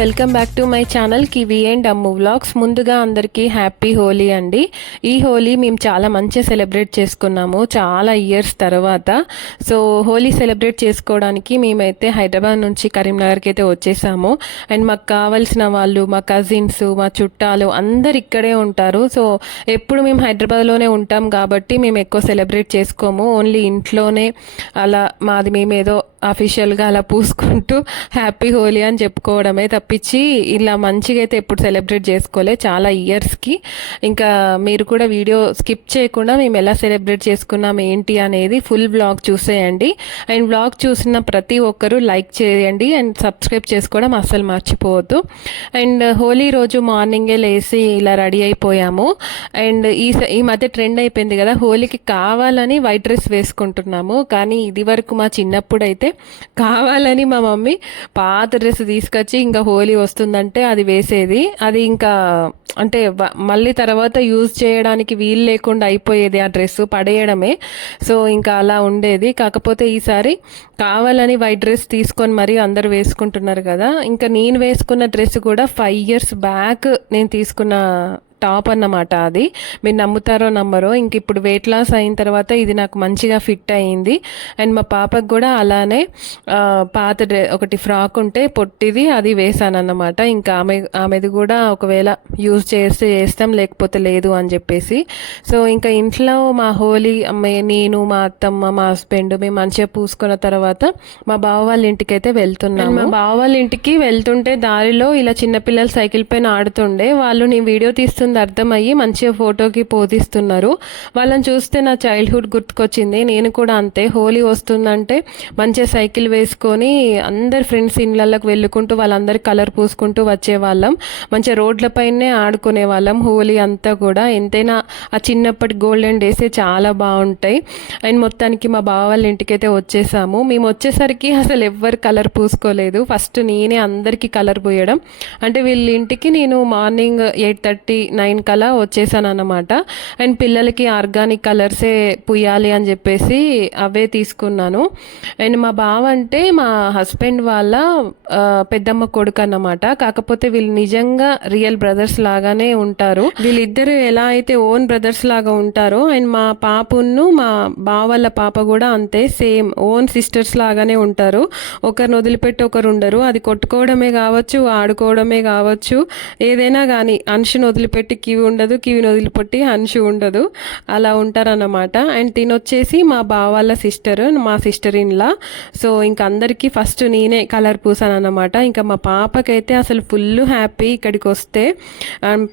Welcome back to my channel kiwi and Ammu vlogs. ముందుగా అందరికీ happy Holi అండి. ఈ హోలీ మేము చాలా మంచిగా సెలబ్రేట్ చేసుకున్నాము చాలా ఇయర్స్ తర్వాత. సో హోలీ సెలబ్రేట్ చేసుకోవడానికి మేమైతే హైదరాబాద్ నుంచి కరీంనగర్కి అయితే వచ్చేసాము. అండ్ మాకు కావాల్సిన వాళ్ళు, మా కజిన్స్, మా చుట్టాలు అందరు ఇక్కడే ఉంటారు. సో ఎప్పుడు మేము హైదరాబాద్లోనే ఉంటాం కాబట్టి మేము ఎక్కువ సెలబ్రేట్ చేసుకోము. ఓన్లీ ఇంట్లోనే అలా మాది మేమేదో అఫీషియల్గా అలా పూసుకుంటూ హ్యాపీ హోలీ అని చెప్పుకోవడమే తప్పించి ఇలా మంచిగా అయితే ఎప్పుడు సెలబ్రేట్ చేసుకోలే చాలా ఇయర్స్కి. ఇంకా మీరు కూడా వీడియో స్కిప్ చేయకుండా మేము ఎలా సెలబ్రేట్ చేసుకున్నాం ఏంటి అనేది ఫుల్ వ్లాగ్ చూసేయండి. అండ్ వ్లాగ్ చూసిన ప్రతి ఒక్కరూ లైక్ చేయండి అండ్ సబ్స్క్రైబ్ చేసుకోవడం అస్సలు మర్చిపోవద్దు. అండ్ హోలీ రోజు మార్నింగే లేచి ఇలా రెడీ అయిపోయాము. అండ్ ఈ మధ్య ట్రెండ్ అయిపోయింది కదా, హోలీకి కావాలని వైట్ డ్రెస్ వేసుకుంటున్నాము. కానీ ఇది వరకు మా చిన్నప్పుడు అయితే కావాలని మా మమ్మీ పాత డ్రెస్ తీసుకొచ్చి ఇంకా హోలీ వస్తుందంటే అది వేసేది. అది ఇంకా అంటే మళ్ళీ తర్వాత యూజ్ చేయడానికి వీలు లేకుండా అయిపోయేది, ఆ డ్రెస్ పడేయడమే. సో ఇంకా అలా ఉండేది. కాకపోతే ఈసారి కావాలని వైట్ డ్రెస్ తీసుకొని మరీ అందరు వేసుకుంటున్నారు కదా. ఇంకా నేను వేసుకున్న డ్రెస్ కూడా 5 years బ్యాక్ నేను తీసుకున్న టాప్ అన్నమాట. అది మీరు నమ్ముతారో నమ్మరో, ఇంక ఇప్పుడు వెయిట్ లాస్ అయిన తర్వాత ఇది నాకు మంచిగా ఫిట్ అయ్యింది. అండ్ మా పాపకు కూడా అలానే పాత ఒకటి ఫ్రాక్ ఉంటే పొట్టిది అది వేసాను అన్నమాట. ఇంకా ఆమెది కూడా ఒకవేళ యూజ్ చేస్తే చేస్తాం లేకపోతే లేదు అని చెప్పేసి. సో ఇంకా ఇంట్లో మా హోలీ నేను, మా అత్తమ్మ, మా హస్బెండ్ మేము మంచిగా పూసుకున్న తర్వాత మా బావ వాళ్ళ ఇంటికి అయితే వెళ్తున్నాము. మా బావ వాళ్ళ ఇంటికి వెళ్తుంటే దారిలో ఇలా చిన్నపిల్లలు సైకిల్ పైన ఆడుతుండే. వాళ్ళు నేను వీడియో తీస్తున్న అర్థమయ్యి మంచిగా ఫోటోకి పోతిస్తున్నారు. వాళ్ళని చూస్తే నా చైల్డ్హుడ్ గుర్తుకొచ్చింది. నేను కూడా అంతే, హోలీ వస్తుందంటే మంచిగా సైకిల్ వేసుకొని అందరు ఫ్రెండ్స్ ఇళ్ళకి వెళ్ళుకుంటూ వాళ్ళందరి కలర్ పూసుకుంటూ వచ్చేవాళ్ళం. మంచిగా రోడ్లపైనే ఆడుకునే వాళ్ళం హోలీ అంతా కూడా. ఎంతైనా ఆ చిన్నప్పటి గోల్డెన్ డేసే చాలా బాగుంటాయి. అండ్ మొత్తానికి మా బావ వాళ్ళ ఇంటికైతే వచ్చేసాము. మేము వచ్చేసరికి అసలు ఎవ్వరు కలర్ పూసుకోలేదు. ఫస్ట్ నేనే అందరికీ కలర్ పూయడం. అంటే వీళ్ళ ఇంటికి నేను మార్నింగ్ 8:30, 9 కలా వచ్చేసాను అన్నమాట. అండ్ పిల్లలకి ఆర్గానిక్ కలర్సే పుయ్యాలి అని చెప్పేసి అవే తీసుకున్నాను. అండ్ మా బావ అంటే మా హస్బెండ్ వాళ్ళ పెద్దమ్మ కొడుకు అన్నమాట. కాకపోతే వీళ్ళు నిజంగా రియల్ బ్రదర్స్ లాగానే ఉంటారు. వీళ్ళిద్దరు ఎలా అయితే ఓన్ బ్రదర్స్ లాగా ఉంటారో, అండ్ మా పాపను మా బావ వాళ్ళ పాప కూడా అంతే, సేమ్ ఓన్ సిస్టర్స్ లాగానే ఉంటారు. ఒకరిని వదిలిపెట్టి ఒకరు ఉండరు. అది కొట్టుకోవడమే కావచ్చు, ఆడుకోవడమే కావచ్చు, ఏదైనా కానీ అంశుని వదిలిపెట్టి కివి ఉండదు, కివిని వదిలిపెట్టి అంశు ఉండదు, అలా ఉంటారన్నమాట. అండ్ తినొచ్చేసి మా బావ వాళ్ళ సిస్టర్, మా సిస్టర్ ఇన్లా. సో ఇంకా అందరికీ ఫస్ట్ నేనే కలర్ పూసాను అన్నమాట. ఇంకా మా పాపకైతే అసలు ఫుల్ హ్యాపీ ఇక్కడికి వస్తే.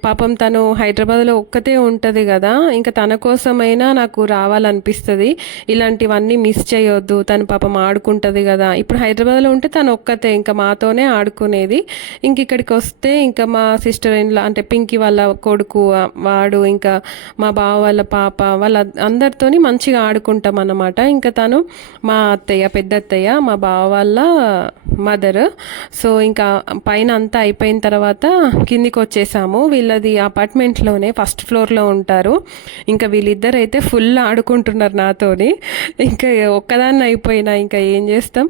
పాపం తను హైదరాబాద్లో ఒక్కతే ఉంటుంది కదా, ఇంకా తన కోసమైనా నాకు రావాలనిపిస్తుంది. ఇలాంటివన్నీ మిస్ చేయొద్దు, తను పాపం ఆడుకుంటుంది కదా. ఇప్పుడు హైదరాబాద్లో ఉంటే తను ఒక్కతే ఇంకా మాతోనే ఆడుకునేది. ఇంక ఇక్కడికి వస్తే ఇంకా మా సిస్టర్ ఇన్లా అంటే పింకీ వాళ్ళ కొడుకు వాడు, ఇంకా మా బావ వాళ్ళ పాప, వాళ్ళ అందరితోని మంచిగా ఆడుకుంటాం అన్నమాట. ఇంకా తను మా అత్తయ్య, పెద్ద అత్తయ్య, మా బావ వాళ్ళ మదర్. సో ఇంకా పైన అంతా అయిపోయిన తర్వాత కిందికి వచ్చేసాము. వీళ్ళది అపార్ట్మెంట్లోనే ఫస్ట్ ఫ్లోర్లో ఉంటారు. ఇంకా వీళ్ళిద్దరు అయితే ఫుల్ ఆడుకుంటున్నారు నాతోని. ఇంకా ఒక్కదాన్ని అయిపోయినా ఇంకా ఏం చేస్తాం.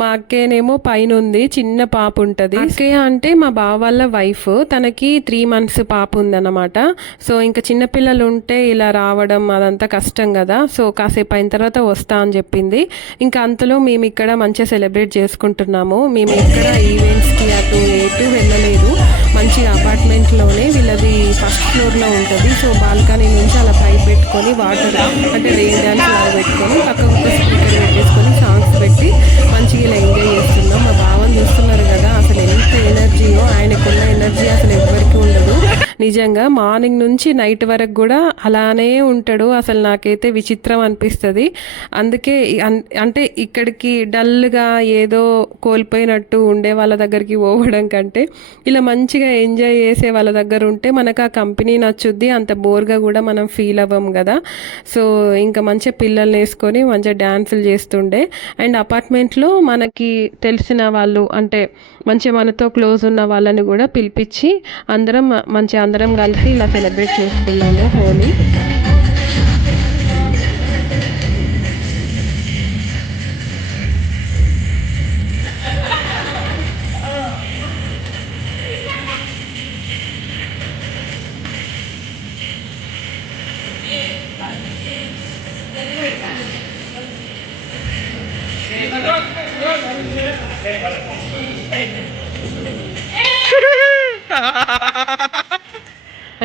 మా అక్కేనేమో పైన ఉంది, చిన్న పాప ఉంటుంది. అక్కయ్య అంటే మా బావ వాళ్ళ వైఫ్, తనకి 3 months పాప ఉందన్నమాట. సో ఇంకా చిన్నపిల్లలు ఉంటే ఇలా రావడం అదంతా కష్టం కదా. సో కాసేపు అయిన తర్వాత వస్తా అని చెప్పింది. ఇంకా అంతలో మేము ఇక్కడ మంచిగా సెలబ్రేట్ చేసుకుంటున్నాము. మేము ఎక్కడ ఈవెంట్స్కి అటు వెళ్ళలేదు. మంచిగా అపార్ట్మెంట్లోనే వీళ్ళది ఫస్ట్ ఫ్లోర్లో ఉంటుంది. సో బాల్కనీ నుంచి అలా పైప్ పెట్టుకొని వాటర్ అంటే రెయిన్ డ్యాన్స్ లాగా పెట్టుకొని పక్కకు ఒక స్పీకర్ పెట్టేసుకొని సాంగ్స్ పెట్టి మంచిగా ఇలా ఎంజాయ్ చేస్తున్నాం. మా బావని చూస్తున్నారు కదా, అసలు ఎంత ఎనర్జీయో, ఆయనకున్న ఎనర్జీ అసలు ఎవరికి ఉండదు. నిజంగా మార్నింగ్ నుంచి నైట్ వరకు కూడా అలానే ఉంటాడు. అసలు నాకైతే విచిత్రం అనిపిస్తుంది. అందుకే అంటే ఇక్కడికి డల్గా ఏదో కోల్పోయినట్టు ఉండే వాళ్ళ దగ్గరికి పోవడం కంటే ఇలా మంచిగా ఎంజాయ్ చేసే వాళ్ళ దగ్గర ఉంటే మనకు ఆ కంపెనీ నచ్చుద్ది, అంత బోర్గా కూడా మనం ఫీల్ అవ్వం కదా. సో ఇంకా మంచిగా పిల్లల్ని వేసుకొని మంచిగా డ్యాన్సులు చేస్తుండే. అండ్ అపార్ట్మెంట్లో మనకి తెలిసిన వాళ్ళు అంటే మంచిగా మనతో క్లోజ్ ఉన్న వాళ్ళని కూడా పిలిపించి అందరం కలిసి ఇలా సెలబ్రేట్ చేసుకున్నాము హోలీ.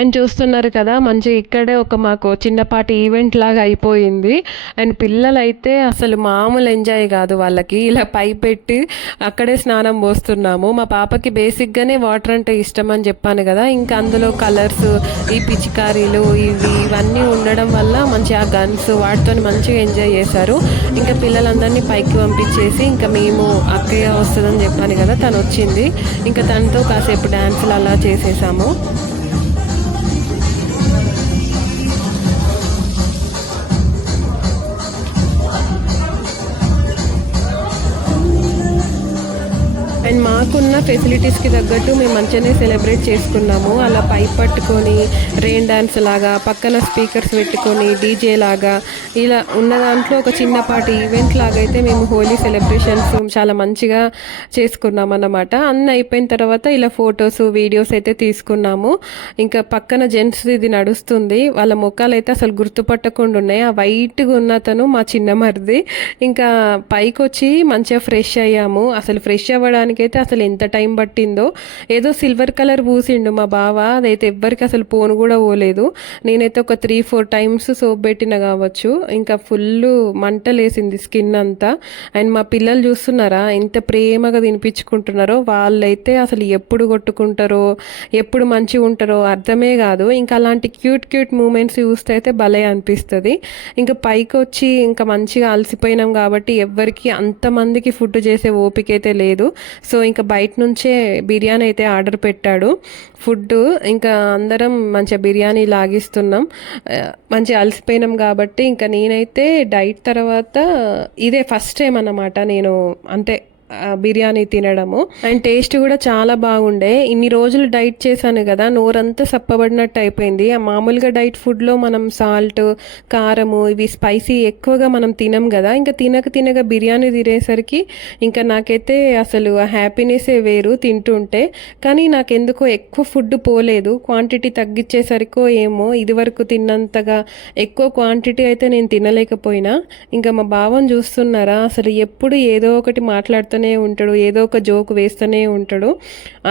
అండ్ చూస్తున్నారు కదా మంచిగా ఇక్కడే ఒక మాకు చిన్నపాటి ఈవెంట్ లాగా అయిపోయింది. అండ్ పిల్లలైతే అసలు మామూలు ఎంజాయ్ కాదు వాళ్ళకి. ఇలా పై పెట్టి అక్కడే స్నానం పోస్తున్నాము. మా పాపకి బేసిక్గానే వాటర్ అంటే ఇష్టం అని చెప్పాను కదా, ఇంకా అందులో కలర్స్, ఈ పిచికారీలు ఇవన్నీ ఉండడం వల్ల మంచిగా గన్స్ వాటితో మంచిగా ఎంజాయ్ చేశారు. ఇంకా పిల్లలందరినీ పైకి పంపించేసి ఇంకా మేము అక్కయ్య వస్తుందని చెప్పాను కదా, తను వచ్చింది. ఇంకా తనతో కాసేపు డ్యాన్సులు అలా చేసేసాము. అండ్ మాకున్న ఫెసిలిటీస్కి తగ్గట్టు మేము మంచిగానే సెలబ్రేట్ చేసుకున్నాము. అలా పైప్ పట్టుకొని రెయిన్ డ్యాన్స్ లాగా, పక్కన స్పీకర్స్ పెట్టుకొని డీజే లాగా, ఇలా ఉన్న దాంట్లో ఒక చిన్నపాటి ఈవెంట్ లాగా అయితే మేము హోలీ సెలబ్రేషన్స్ చాలా మంచిగా చేసుకున్నాం అన్నమాట. అన్నీ అయిపోయిన తర్వాత ఇలా ఫొటోస్, వీడియోస్ అయితే తీసుకున్నాము. ఇంకా పక్కన జెంట్స్ ఇది నడుస్తుంది, వాళ్ళ ముఖాలు అయితే అసలు గుర్తుపట్టకుండా ఉన్నాయి. ఆ వైట్గా ఉన్న తను మా చిన్న మరిది. ఇంకా పైకి వచ్చి మంచిగా ఫ్రెష్ అయ్యాము. అసలు ఫ్రెష్ అవ్వడానికి అయితే అసలు ఎంత టైం పట్టిందో. ఏదో సిల్వర్ కలర్ పూసిండు మా బావ, అదైతే ఎవ్వరికి అసలు పోను కూడా పోలేదు. నేనైతే ఒక 3-4 టైమ్స్ సోప్ పెట్టిన కావచ్చు. ఇంకా ఫుల్ మంటలేసింది స్కిన్ అంతా. అండ్ మా పిల్లలు చూస్తున్నారా ఎంత ప్రేమగా తినిపించుకుంటున్నారో. వాళ్ళైతే అసలు ఎప్పుడు కొట్టుకుంటారో, ఎప్పుడు మంచిగా ఉంటారో అర్థమే కాదు. ఇంకా అలాంటి క్యూట్ క్యూట్ మూమెంట్స్ చూస్తే అయితే భలే అనిపిస్తుంది. ఇంకా పైకి వచ్చి ఇంకా మంచిగా అలసిపోయినాం కాబట్టి ఎవ్వరికి అంతమందికి ఫుడ్ చేసే ఓపిక అయితే లేదు. సో ఇంకా బయట నుంచే బిర్యానీ అయితే ఆర్డర్ పెట్టాడు ఫుడ్. ఇంకా అందరం మంచిగా బిర్యానీ లాగిస్తున్నాం. మంచిగా అలసిపోయినాం కాబట్టి ఇంకా నేనైతే డైట్ తర్వాత ఇదే ఫస్ట్ టైం అన్నమాట నేను అంటే బిర్యానీ తినడము. అండ్ టేస్ట్ కూడా చాలా బాగుండే. ఇన్ని రోజులు డైట్ చేశాను కదా, నోరంతా సప్పబడినట్టు అయిపోయింది. ఆ మామూలుగా డైట్ ఫుడ్లో మనం సాల్ట్, కారము, ఇవి స్పైసీ ఎక్కువగా మనం తినం కదా, ఇంకా తినక బిర్యానీ తినేసరికి ఇంకా నాకైతే అసలు ఆ హ్యాపీనెస్సే వేరు తింటుంటే. కానీ నాకెందుకో ఎక్కువ ఫుడ్ పోలేదు, క్వాంటిటీ తగ్గించేసరికో ఏమో ఇది వరకు తిన్నంతగా ఎక్కువ క్వాంటిటీ అయితే నేను తినలేకపోయినా. ఇంకా మా బావని చూస్తున్నారా, అసలు ఎప్పుడు ఏదో ఒకటి మాట్లాడుతూ ఉంటాడు, ఏదో ఒక జోక్ వేస్తూనే ఉంటాడు.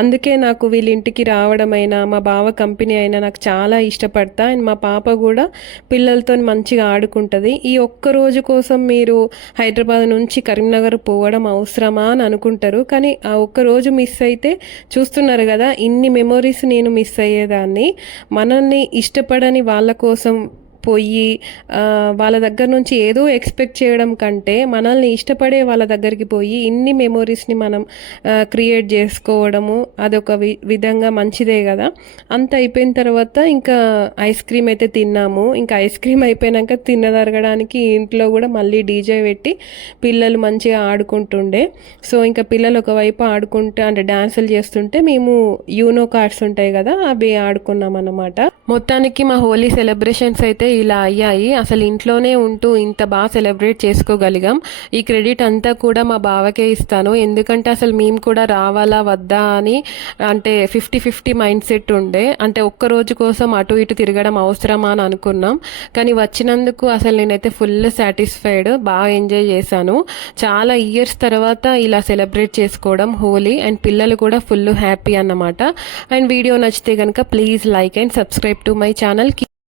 అందుకే నాకు వీళ్ళ ఇంటికి రావడమైనా మా బావ కంపెనీ అయినా నాకు చాలా ఇష్టపడతా. అండ్ మా పాప కూడా పిల్లలతో మంచిగా ఆడుకుంటుంది. ఈ ఒక్క రోజు కోసం మీరు హైదరాబాద్ నుంచి కరీంనగర్ పోవడం అవసరమా అని అనుకుంటారు. కానీ ఆ ఒక్క రోజు మిస్ అయితే చూస్తున్నారు కదా, ఇన్ని మెమొరీస్ నేను మిస్ అయ్యేదాన్ని. మనల్ని ఇష్టపడని వాళ్ళ కోసం పోయి వాళ్ళ దగ్గర నుంచి ఏదో ఎక్స్పెక్ట్ చేయడం కంటే మనల్ని ఇష్టపడే వాళ్ళ దగ్గరికి పోయి ఇన్ని మెమొరీస్ని మనం క్రియేట్ చేసుకోవడము అదొక విధంగా మంచిదే కదా. అంత అయిపోయిన తర్వాత ఇంకా ఐస్ క్రీమ్ అయితే తిన్నాము. ఇంకా ఐస్ క్రీమ్ అయిపోయాక తినదరగడానికి ఇంట్లో కూడా మళ్ళీ డీజే పెట్టి పిల్లలు మంచిగా ఆడుకుంటుండే. సో ఇంకా పిల్లలు ఒకవైపు ఆడుకుంటే అంటే డ్యాన్సులు చేస్తుంటే మేము యూనో కార్డ్స్ ఉంటాయి కదా, అవి ఆడుకున్నాం అన్నమాట. మొత్తానికి మా హోలీ సెలబ్రేషన్స్ అయితే ఇలా అయ్యాయి. అసలు ఇంట్లోనే ఉంటూ ఇంత బాగా సెలబ్రేట్ చేసుకోగలిగాం. ఈ క్రెడిట్ అంతా కూడా మా బావకే ఇస్తాను. ఎందుకంటే అసలు మేము కూడా రావాలా వద్దా అని అంటే 50-50 మైండ్ సెట్ ఉండే. అంటే ఒక్క రోజు కోసం అటు ఇటు తిరగడం అవసరమా అని అనుకున్నాం. కానీ వచ్చినందుకు అసలు నేనైతే ఫుల్ సాటిస్ఫైడ్, బాగా ఎంజాయ్ చేశాను. చాలా ఇయర్స్ తర్వాత ఇలా సెలబ్రేట్ చేసుకోవడం హోలీ. అండ్ పిల్లలు కూడా ఫుల్ హ్యాపీ అన్నమాట. అండ్ వీడియో నచ్చితే కనుక please like and subscribe to my channel.